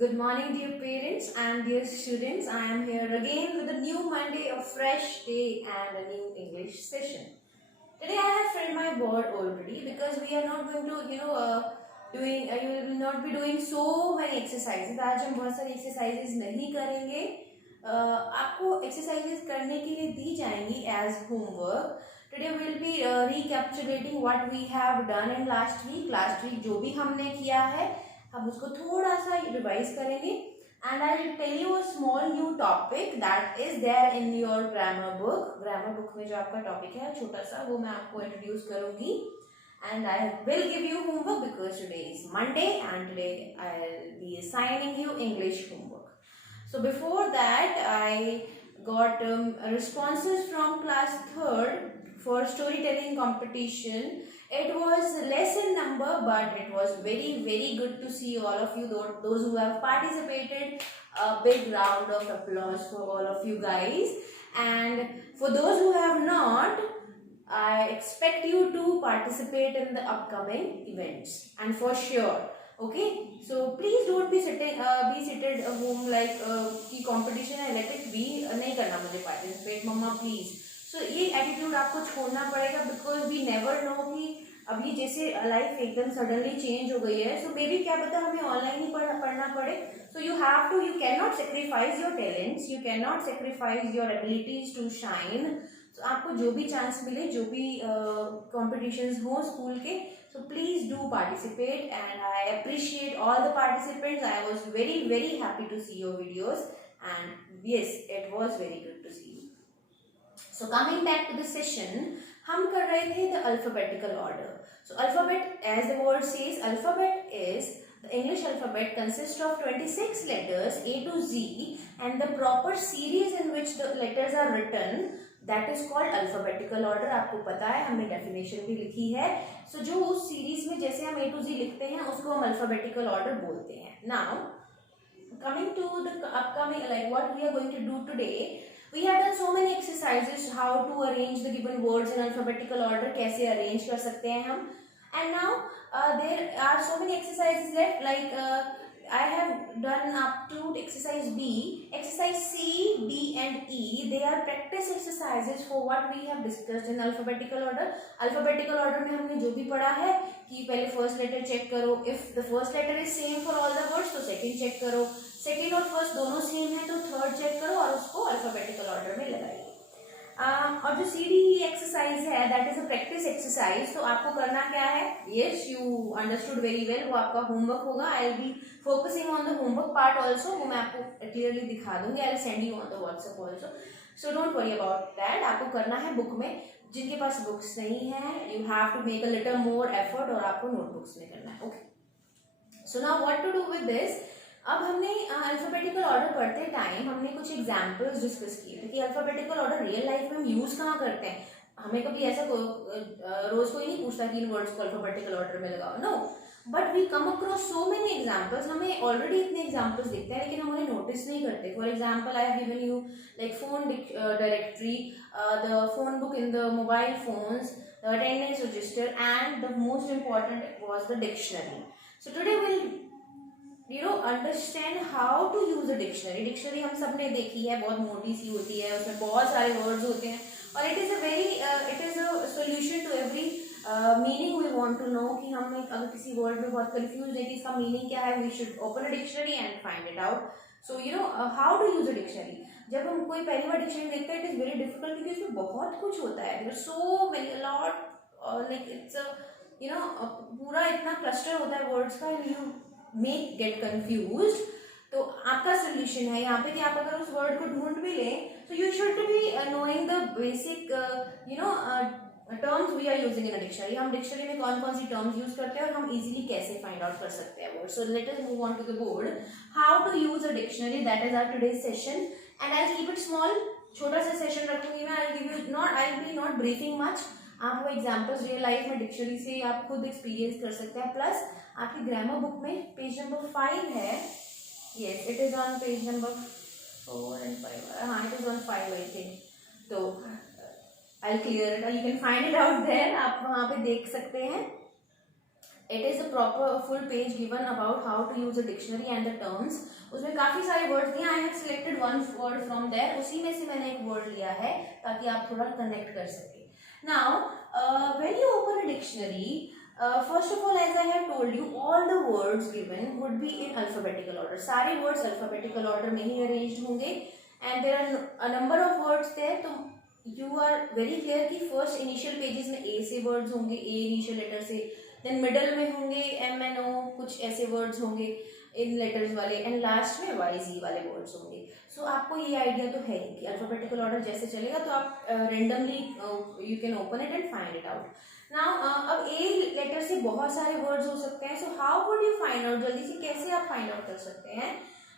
Good morning, dear parents and dear students. I am here again with a new Monday, a fresh day, and a new English session. Today, I have filled my board already because we are not going to, you will not be doing so many exercises. आज हम बहुत सारी exercises नहीं करेंगे. आपको exercises करने के लिए दी जाएंगी as homework. Today we will be recapitulating what we have done in last week. Last week जो भी हमने किया है हम उसको थोड़ा सा रिवाइज करेंगे and I will tell you a small new topic that is there in your grammar book में जो आपका टॉपिक है छोटा सा वो मैं आपको इंट्रोड्यूस करूंगी and I will give you homework because today is Monday and today I will be assigning you English homework so before that I got responses from class 3rd for storytelling competition. It was less in number, but it was very, very good to see all of you, those who have participated. A big round of applause for all of you guys. And for those who have not, I expect you to participate in the upcoming events. And for sure, okay? So please don't be seated home like कि competition है, let it be. नहीं करना मुझे participate, mamma please. So ये attitude आपको छोड़ना पड़ेगा because we never know कि अभी जैसे लाइफ एकदम सडनली चेंज हो गई है सो मे बी क्या पता हमें ऑनलाइन ही पढ़ना पड़े so you can not sacrifice your talents you can not sacrifice your abilities to shine तो आपको जो भी चांस मिले जो भी कॉम्पिटिशन्स हो स्कूल के so please do participate and I appreciate all the participants I was very very happy to see your videos and yes it was very good to see you. So coming back to the session, हम कर रहे थे the alphabetical order. So alphabet, as the word says, alphabet is the English alphabet consists of 26 letters A to Z, and the proper series in which the letters are written that is called alphabetical order. आपको पता है हमने definition भी लिखी है. So जो उस series में जैसे हम A to Z लिखते हैं उसको हम alphabetical order बोलते हैं. Now coming to the upcoming, like what we are going to do today. We have done so many exercises how to arrange the given words in alphabetical order कैसे arrange कर सकते हैं हम and now there are so many exercises left like I have done up to exercise B, exercise C, D and E. They are practice exercises for what we have discussed in alphabetical order. Alphabetical order में हमने जो भी पढ़ा है कि पहले first letter check करो, if the first letter is same for all the words तो second check करो, सेकेंड और फर्स्ट दोनों सेम है तो थर्ड चेक करो और उसको अल्फाबेटिकल ऑर्डर में लगाइए. और जो CD एक्सरसाइज है that is a practice exercise तो आपको करना क्या है yes you understood very well वो आपका होमवर्क होगा. I will be focusing on the homework part also वो मैं आपको क्लियरली दिखा दूंगी. I will send you on the WhatsApp also so don't worry about that. आपको करना है बुक में. जिनके पास बुक्स नहीं है you have to make a little more effort और आपको नोटबुक्स में करना है. Okay so now what to do with this. अब हमने अल्फाबेटिकल ऑर्डर पढ़ते टाइम हमने कुछ एग्जाम्पल्स डिस्कस किए थे कि अल्फाबेटिकल ऑर्डर रियल लाइफ में हम यूज कहाँ करते हैं. हमें कभी ऐसा रोज कोई नहीं पूछता कि इन वर्ड्स को अल्फाबेटिकल ऑर्डर में लगाओ. No but we come across so many examples. हमें ऑलरेडी इतने एग्जाम्पल्स दिखते हैं लेकिन हम उन्हें नोटिस नहीं करते. For example I have given you like phone directory, the phone book in the mobile phones, the attendance register and the most important was the dictionary. So today will understand how to use a dictionary. Dictionary हम सब ने देखी है, बहुत मोटी सी होती है, उसमें बहुत सारे वर्ड्स होते हैं और it is a solution to every meaning we want to know कि हम अगर किसी वर्ड में बहुत कंफ्यूज है कि इसका मीनिंग क्या है we should open a dictionary and find it out. So how to use a dictionary. जब हम कोई पहली बार डिक्शनरी देखते हैं इट इज वेरी डिफिकल्ट क्योंकि उसमें बहुत कुछ होता है. There are so many lot like it's पूरा इतना क्लस्टर होता है वर्ड्स का and you make get confuse. तो आपका सोल्यूशन है यहाँ पे कि आप अगर उस वर्ड को ढूंढ भी लें तो you should be knowing the basic terms we are using in a dictionary. हम डिक्शनरी में कौन कौन सी टर्म्स यूज करते हैं और हम इजीली कैसे फाइंड आउट कर सकते हैं word. So let us move on to the board. How to use a dictionary that is our today's session and I keep it small. छोटा सा सेशन रखूंगी मैं. I be not briefing much. आप वो examples real life में dictionary से आप खुद एक्सपीरियंस कर सकते हैं. प्लस आपकी ग्रामर बुक में पेज नंबर 5 है. Yes it is on page number 4 and 5. हाँ it is on 5 I think. तो I clear it. You can find it out there. आप वहाँ पे देख सकते हैं. It is a proper full page given about how to use a dictionary and the terms. उसमें काफी सारे वर्ड्स दिए, I have selected one word from there, उसी में से मैंने एक वर्ड लिया है ताकि आप थोड़ा कनेक्ट कर सके। Now when you open a dictionary, first of all, as I have told you, all the words given would be in alphabetical order. सारे words alphabetical order में ही arranged होंगे, and there are a number of words there. तो you are very clear कि first initial pages में A से words होंगे, A initial letter से, then middle में होंगे M N O, कुछ ऐसे words होंगे इन letters वाले, and last में Y Z वाले words होंगे। So आपको ये idea तो है ही कि alphabetical order जैसे चलेगा, तो आप randomly you can open it and find it out. Now, अब ए लेटर से बहुत सारे वर्ड्स हो सकते हैं, so how would you find out, जल्दी से कैसे आप फाइंड आउट कर सकते हैं?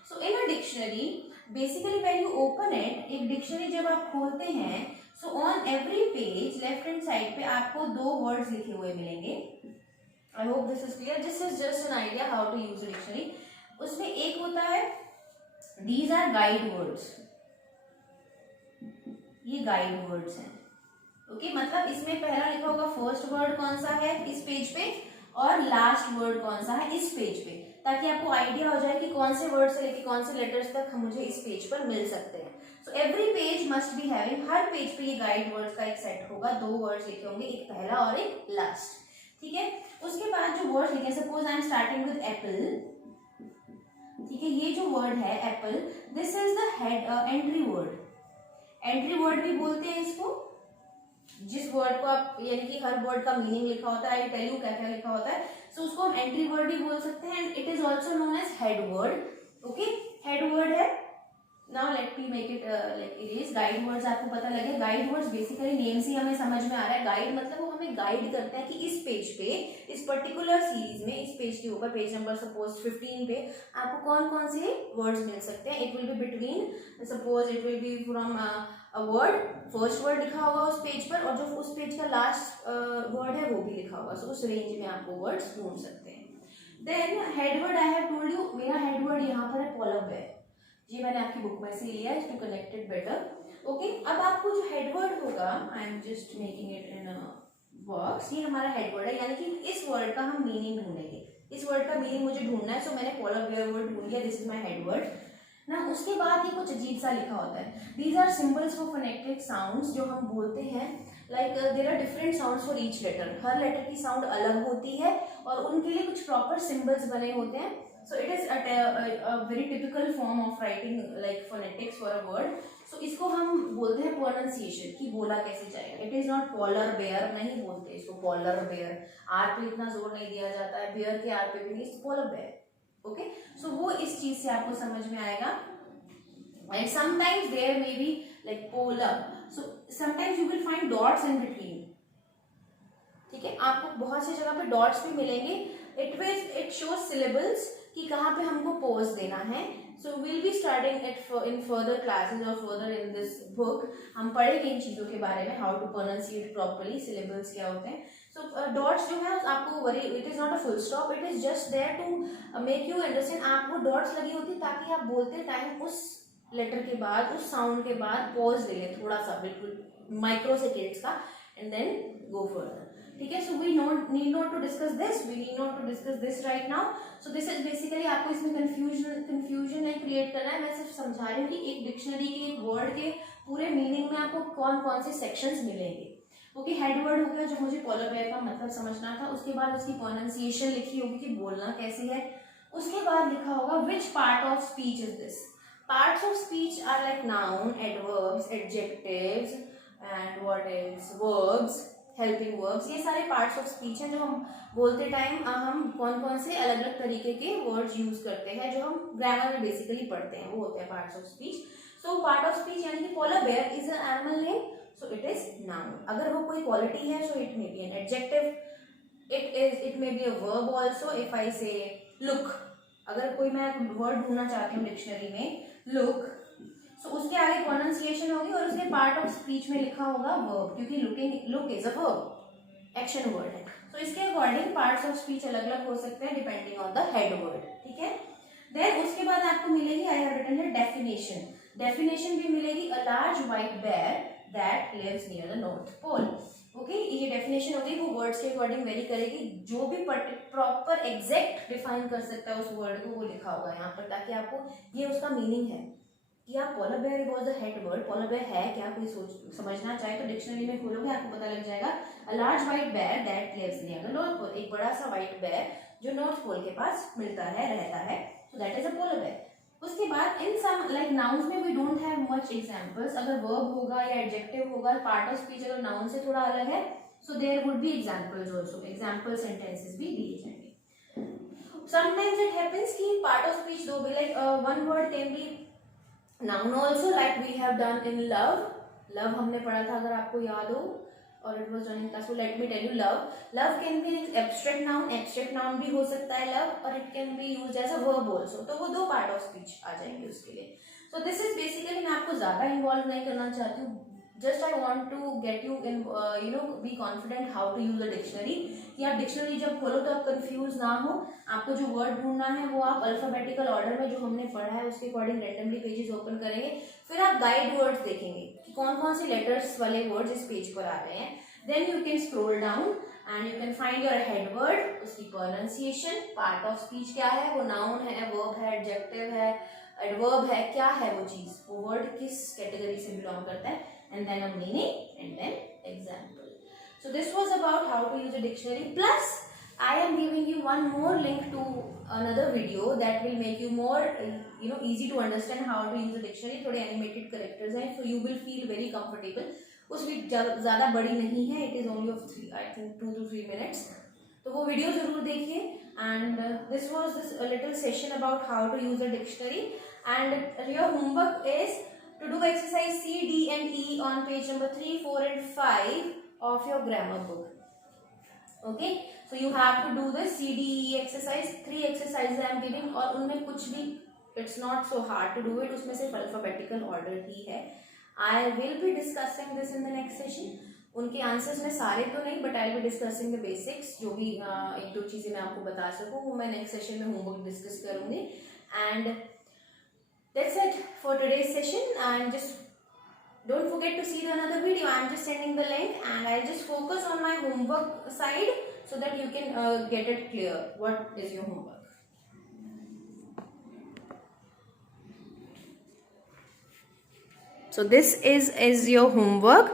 So in a dictionary, basically when you open it, एक डिक्शनरी जब आप खोलते हैं, so on every page left hand side पे आपको 2 वर्ड्स लिखे हुए मिलेंगे। I hope this is clear, this is just an idea how to use a dictionary. उसमें एक होता है दीज आर गाइड वर्ड्स, ये गाइड वर्ड्स हैं। ओके मतलब इसमें पहला लिखा होगा फर्स्ट वर्ड कौन सा है इस पेज पे, और लास्ट वर्ड कौन सा है इस पेज पे, ताकि आपको आइडिया हो जाए कि कौन से वर्ड से लेके कौन से लेटर्स तक मुझे इस पेज पर मिल सकते हैं। So every page must be having, her page पे ये गाइड वर्ड्स का एक सेट होगा, 2 वर्ड्स लिखे होंगे, एक पहला और एक लास्ट। ठीक है, उसके बाद जो वर्ड्स लिखे, suppose I am starting with Apple. ठीक है, ये जो वर्ड है Apple, this is the head entry word. Entry word भी बोलते हैं इसको, जिस वर्ड को आप, यानी कि हर वर्ड का मीनिंग लिखा होता है, आई टेल यू क्या क्या लिखा होता है, सो उसको हम एंट्री वर्ड भी बोल सकते हैं, and it is also known as head word. Okay, head word है। Now let me make it like erase. Guide words आपको पता लगे, गाइड वर्ड्स बेसिकली नेम से हमें समझ में आ रहा है, गाइड मतलब वो हमें गाइड करते हैं कि इस पेज पे, इस पर्टिकुलर सीरीज में, इस पेज के ऊपर, पेज नंबर सपोज 15 पे आपको कौन कौन से वर्ड्स मिल सकते हैं। It will be between, suppose it will be from a word, first word लिखा होगा उस पेज पर, और जो उस पेज का लास्ट वर्ड है वो भी लिखा होगा, सो उस रेंज में आपको वर्ड्स ढूंढ सकते हैं। Then head word, I have told you, मेरा हेड वर्ड यहाँ पर है पोलर बेयर, ये मैंने आपकी बुक में से लिया है to connect it better. Okay, अब आपको जो हेड वर्ड होगा, I am just making it in a box, ये हमारा हेड वर्ड है, यानी कि इस वर्ड का हम मीनिंग ढूंढेंगे, इस वर्ड का मीनिंग मुझे ढूंढना है, सो मैंने पोलर बेयर वर्ड ढूंढ लिया, this is my head word ना। उसके बाद ये कुछ अजीब सा लिखा होता है, these are symbols for phonetic sounds, जो हम बोलते हैं, like there are different sounds for each letter, हर लेटर की साउंड अलग होती है और उनके लिए कुछ प्रॉपर सिंबल्स बने होते हैं। So it is a very typical form of writing like phonetics for a word. So इसको हम बोलते हैं प्रोनाउंसिएशन, कि बोला कैसे जाएगा। It is not polar bear, नहीं बोलते इसको पोलर बेयर, आर पे इतना जोर नहीं दिया जाता है, बेयर के आर पे भी नहीं, पोलर बेयर। ओके, सो वो इस चीज से आपको समझ में आएगा। And sometimes there may be like polar, so sometimes you will find dots in between. ठीक है, आपको बहुत सी जगह पे डॉट्स भी मिलेंगे, इट शोज सिलेबल्स कि कहाँ पे हमको पॉज देना है। So will be starting it in further classes और फर्दर इन दिस बुक, हम पढ़ेंगे इन चीजों के बारे में, how to pronunciate properly, syllables क्या होते हैं। सो डॉट्स जो है आपको worry, it is not a full stop, it is just there to make you understand. आपको डॉट्स लगी होती ताकि आप बोलते टाइम उस लेटर के बाद, उस साउंड के बाद पॉज ले लें थोड़ा सा, बिल्कुल माइक्रो सेकेंड्स का, एंड देन गो फर्दर। ठीक है, so we need not to discuss this, we need not to discuss this right now. So this is basically, आपको इसमें कंफ्यूजन नहीं क्रिएट करना है, मैं सिर्फ समझा रही हूँ कि एक डिक्शनरी के, एक वर्ड के पूरे मीनिंग में आपको कौन कौन से सेक्शंस मिलेंगे। ओके, हेड वर्ड हो गया जो मुझे पोलर बेयर का मतलब समझना था, उसके बाद उसकी प्रोनाउंसिएशन लिखी होगी कि बोलना कैसे है, उसके बाद लिखा होगा which part of speech is this. Parts of speech are like noun, adverbs, adjectives, and what else? Verbs, helping verbs. ये सारे parts of speech हैं जो हम बोलते टाइम हम कौन कौन से अलग अलग तरीके के words use करते हैं, जो हम grammar में basically पढ़ते हैं, वो होते हैं parts of speech. So part of speech यानी कि polar bear is an animal name, so it is noun. अगर वो कोई quality है, so it may be an adjective. It may be a verb also. If I say look, अगर कोई मैं word ढूंढना चाहती हूँ डिक्शनरी में लुक, सो उसके आगे प्रोनाउंसिएशन होगी और उसके पार्ट ऑफ स्पीच में लिखा होगा वर्ब, क्योंकि look is a verb, action word है। सो इसके अकॉर्डिंग पार्ट्स ऑफ स्पीच अलग अलग हो सकते हैं depending on the head word. ठीक है, देन उसके बाद आपको मिलेगी, I have written here definition. Definition भी मिलेगी, a large white bear that lives near the north pole. Okay, ये डेफिनेशन होगी, वो वर्ड्स के अकॉर्डिंग वेरी करेगी। जो भी प्रॉपर एग्जैक्ट डिफाइन कर सकता है उस वर्ड को वो लिखा होगा यहाँ पर, ताकि आपको ये उसका मीनिंग है कि आप polar bear was the head word, polar bear है क्या, कोई सोच समझना चाहे तो डिक्शनरी में खोलोगे आपको पता लग जाएगा। A large white bear that lives near the north pole, एक बड़ा सा व्हाइट बेयर जो नॉर्थ पोल के पास मिलता है, रहता है, so that is a polar bear. उसके बाद इन सम लाइक नाउन्स में we don't have much examples, अगर वर्ब होगा या एडजेक्टिव होगा, पार्ट ऑफ स्पीच अगर नाउन से थोड़ा अलग है, so there would be examples also, example sentences भी दिए जाएंगे। समटाइम्स इट हैपेंस कि पार्ट ऑफ स्पीच दो भी, like one word can be noun also, like we have done in love, love हमने पढ़ा था अगर आपको याद हो, और it was done in class. So let me tell you, love can be an abstract noun भी हो सकता है लव, और it can be used as a verb also, तो वो दो पार्ट ऑफ स्पीच आ जाएंगे उसके लिए। सो दिस इज बेसिकली, मैं आपको ज्यादा इन्वॉल्व नहीं करना चाहती हूँ, just I want to get you in you know be confident how to use a dictionary, कि आप डिक्शनरी जब खोलो तो आप कंफ्यूज ना हो, आपको जो वर्ड ढूंढना है वो आप अल्फाबेटिकल ऑर्डर में जो हमने पढ़ा है उसके अकॉर्डिंग रैंडमली पेजेस ओपन करेंगे, फिर आप गाइड वर्ड्स देखेंगे कि कौन कौन से लेटर्स वाले वर्ड्स इस पेज पर आ रहे हैं। Then you can scroll down and you can find your head word, उसकी pronunciation, part of speech क्या है, वो noun है, verb है, adjective है, adverb है, क्या है वो चीज, वो word किस category से belong करता है, and then a meaning and then example. So this was about how to use a dictionary. Plus I am giving you one more link to another video that will make you more easy to understand how to use a dictionary. थोड़े animated characters हैं, so you will feel very comfortable. उस video ज़्यादा बड़ी नहीं है, it is only of 2 to 3 minutes, तो वो video ज़रूर देखिए। And this was this little session about how to use a dictionary, and your homework is to do exercise C, D and E on page number 3, 4 and 5 of your grammar book. Okay, so you have to do this C, D, E exercise, 3 exercises I am giving, और उनमें कुछ भी it's not so hard to do it, उसमें सिर्फ alphabetical order ही है। I will be discussing this in the next session. उनके answers में सारे तो नहीं, but I will be discussing the basics, जो भी एक दो चीजें मैं आपको बता सकूं वो मैं नेक्स्ट सेशन में होमवर्क डिस्कस करूंगी। And that's it for today's session, and just don't forget to see the another video, I am just sending the link, and I just focus on my homework side so that you can get it clear what is your homework. So this is your homework.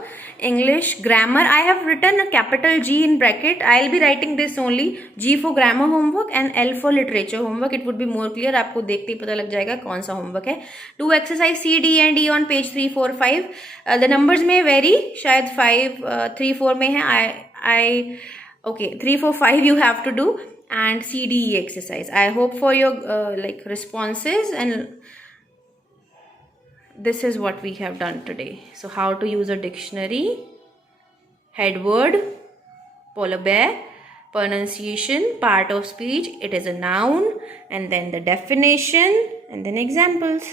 English grammar, I have written a capital G in bracket. I'll be writing this only, G for grammar homework and L for literature homework. It would be more clear, आपको देखते ही पता लग जाएगा कौन सा homework है। Do exercise C, D and E on page 3, 4, 5. The numbers may vary, शायद 5, 3, 4 में है, okay, 3, 4, 5 you have to do, and C, D, E exercise. I hope for your like responses, and this is what we have done today. So how to use a dictionary, head word, polar bear, pronunciation, part of speech, it is a noun, and then the definition, and then examples.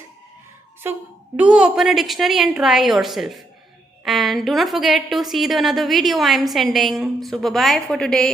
So do open a dictionary and try yourself, and do not forget to see the another video I am sending. So bye bye for today.